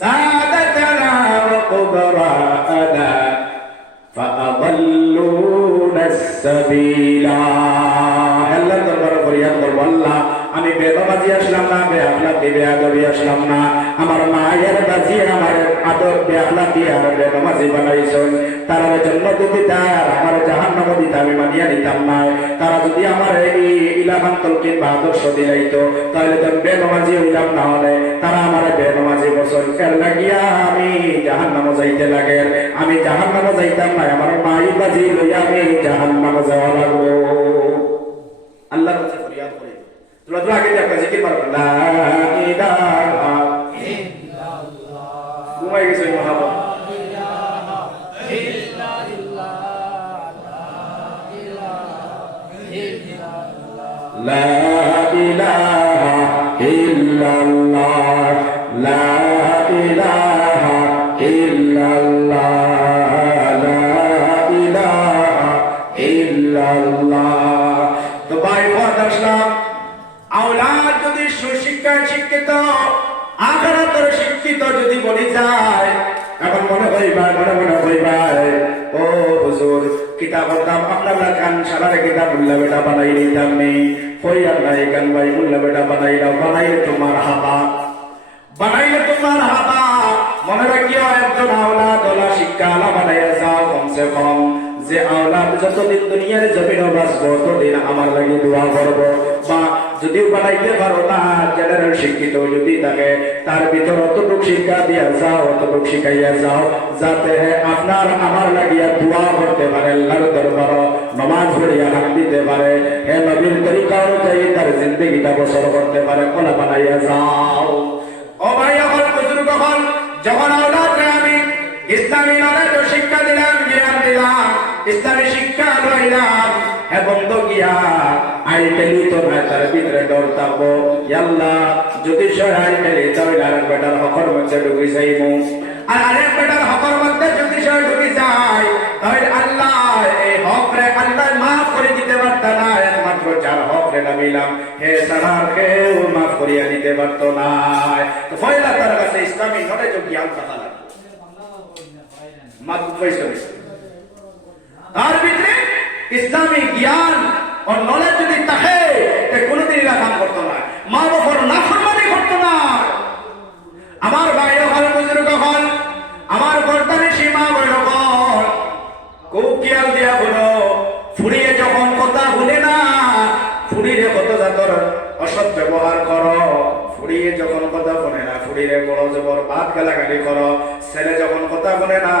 سادتنا وكبراءنا فأضلونا السبيل আল্লাহ দরবারে ফরিয়াদ করব আল্লাহ আমি বেনামাজি আসলাম না বেআখলাকি বেয়াদবি আসলাম না আমার মায়ের বাজি আমার আদব বেআখলাকি আর বেনামাজি বানাইছেন তার জন্য যদি তার আমার জাহান্নাম দিতে আমি মানিয়া নিতাম না তারা যদি আমার এই ইলাহান তলকিন বা আদর্শ দিলাইতো তাহলে তো বেনামাজি হইলাম না হলে তারা আমার বেনামাজি বছর এর লাগিয়া আমি জাহান্নাম যাইতে লাগে আমি জাহান্নাম যাইতাম না আমার মাই বাজি লইয়া আমি জাহান্নাম যাওয়া লাগবো আল্লাহর কাছে ফরিয়াদ করি তোমরা তো আগে দেখো জিকির পারবে লা ইলাহা ইল্লাল্লাহ ঘুমাই গেছে মহাবা লা ইলাহা ইল্লাল্লাহ লা ইলাহা ইল্লাল্লাহ লা ইলাহা ইল্লাল্লাহ তো ভাই আসলাম আওলাদ যদি সুশিক্ষায় শিক্ষিত আখিরাতের শিক্ষিত যদি বলি যায় এখন মনে হইবাই ও হুজুর কিতাবের দাম আপনারা কান সারারে কিতাব মুল্লা বেটা বানাই দিতাম নেই কই আল্লাহ কান ভাই মুল্লা বেটা বানাইলে তোমার হাবা মনে রাখিও একজন আওলাদ ওলা শিক্ষা আলা বানাইয়া যাও কমসে কম যে আওলাদ যতদিন দুনিয়ার জমিনে বাঁচবো ততদিন আমার লাগে দোয়া করবো বা যদিও বানাইতে পারো না জেনারেল শিক্ষিত যদি থাকে তার ভিতর অতটুক শিক্ষা দিয়া যাও অতটুক শিখাইয়া যাও যাতে আপনার আমার লাগিয়া দোয়া করতে পারে আল্লাহর দরবার নামাজ পড়িয়া হাত দিতে পারে হে নবীর তরিকা অনুযায়ী তার জিন্দেগিটা বছর করতে পারে কোলা বানাইয়া যাও ও ভাই এখন বুজুর্গ হন যখন আওলাদকে আমি ইসলামী নলেজ শিক্ষা দিলাম জ্ঞান দিলাম ইসলামী শিক্ষা লইলাম এবং তো গিয়া আইটেলি তো না তার ভিতরে ডর থাকবো আল্লাহ যদি সে আইটেলি তাহলে আরেক বেটার হকর মধ্যে ঢুকি যাইব আর আরেক বেটার হকর মধ্যে যদি সে ঢুকি যায় তাহলে আল্লাহ এই হক রে আল্লাহ মাফ করে দিতে পারত না একমাত্র যার হক রে নামিলাম হে সারার কেউ মাফ করিয়া দিতে পারত না তো ফয়লা তার কাছে ইসলামী নলেজ ও জ্ঞান থাকা লাগে মাফ পয়সা তার ভিতরে ইসলামী জ্ঞান ও নলেজ যদি থাকে তে কোনোদিন এরা কাম করতো না মা বাবার নাফরমানি করতো না আমার ভাই হল বুজুর্গ হল আমার বর্তমানে সীমা বইল হল খুব খেয়াল দিয়া বলো ফুরিয়ে যখন কথা ভুলে না ফুরিয়ে কত জাতর অসৎ ব্যবহার করো ফুরিয়ে যখন কথা বলে না ফুরিয়ে বড় জবর বাদ গালাগালি করো ছেলে যখন কথা বলে না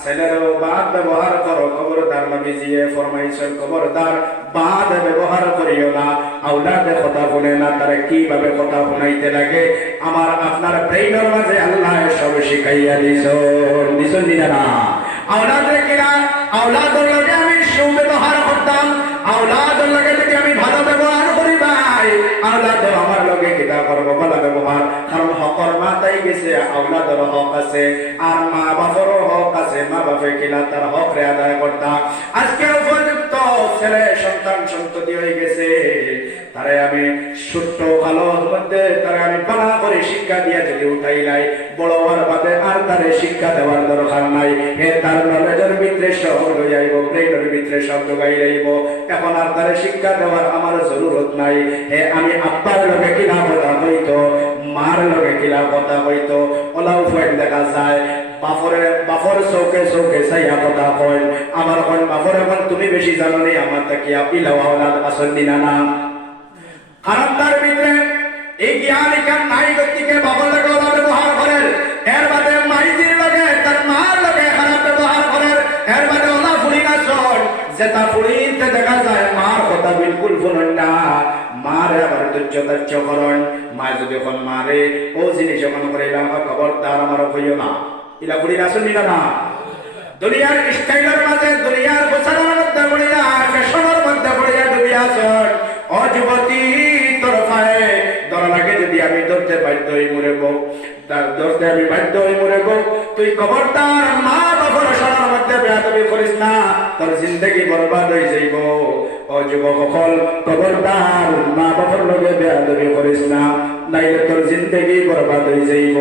ছেলেরও বাদ ব্যবহার করো খবরদার নবী জিয়ে ফরমাইছেন খবরদার বাদ ব্যবহার করিও না আওলাদে কথা বলে না তারে কিভাবে কথা বলাইতে লাগে আমার আপনার ব্রেইনের মাঝে আল্লাহ সব শিখাইয়া দিছেন না আওলাদের কিনা আওলাদের লগে আমি সুব্যবহার করতাম আওলাদের লগে যদি আমি ভালো ব্যবহার করি ভাই আওলাদ আমার লগে কিতা করবো ভালো ব্যবহার কারণ হকর মাতাই গেছে আওলাদের হক আছে আর মা বাবারও হক আছে মা বাপে কিনা তার হক রে আদায় করতাম আজকে উপযুক্ত ছেলে সন্তান সন্ততি হয়ে গেছে তারে আমি ছোট্ট ভালোর মধ্যে তারে আমি পালা করে শিক্ষা দিয়া যদি উঠাই নাই বড় হওয়ার বাদে আর তারে শিক্ষা দেওয়ার দরকার নাই হে তার নলেজের ভিতরে সব লইয়াইব ব্রেইনের ভিতরে সব ঢুকাই যাইব এখন আর তারে শিক্ষা দেওয়ার আমার জরুরত নাই হে আমি আব্বার লগে কিনা কথা হইতো মার লগে কিনা কথা হইতো ওলাও ফুয়েন দেখা যায় বাফর চৌকে চৌকে চাইয়া কথা কয় আমার এখন বাফর এখন তুমি বেশি জানো নি আমার তাকিয়া পিলাও আওলাদ আসল দিনা না কারণ তার ভিতরে এই জ্ঞান এখান নাই ব্যক্তিকে বাবার লগে ওলা ব্যবহার করেন এর বাদে মাইজির লগে তার মার লগে খারাপ ব্যবহার করেন এর বাদে ওলা ফুড়ি না চল যেটা ফুড়িতে দেখা যায় মার কথা বিলকুল শুনেন না মারে আবার দুর্যোগ্য করেন মা যদি এখন মারে ও জিনিস মনে করে আমার খবরদার আমার হইও না ইলা ফুড়ি না শুনি না দুনিয়ার স্টাইলের মাঝে দুনিয়ার গোছানোর মধ্যে পড়িয়া ফ্যাশনের মধ্যে পড়িয়া ডুবিয়া চল ও যুবতী তোর পায়ে ধরা লাগে যদি আমি ধরতে বাধ্য হই মরে গো ধরতে আমি বাধ্য হই মরে গো তুই খবরদার মা বাবার সরার মধ্যে বেয়াদবি করিস না তোর জিন্দগি বরবাদ হয়ে যাইব ও যুবক সকল খবরদার মা বাবার লগে বেয়াদবি করিস না নাইলে তোর জিন্দগি বরবাদ হয়ে যাইব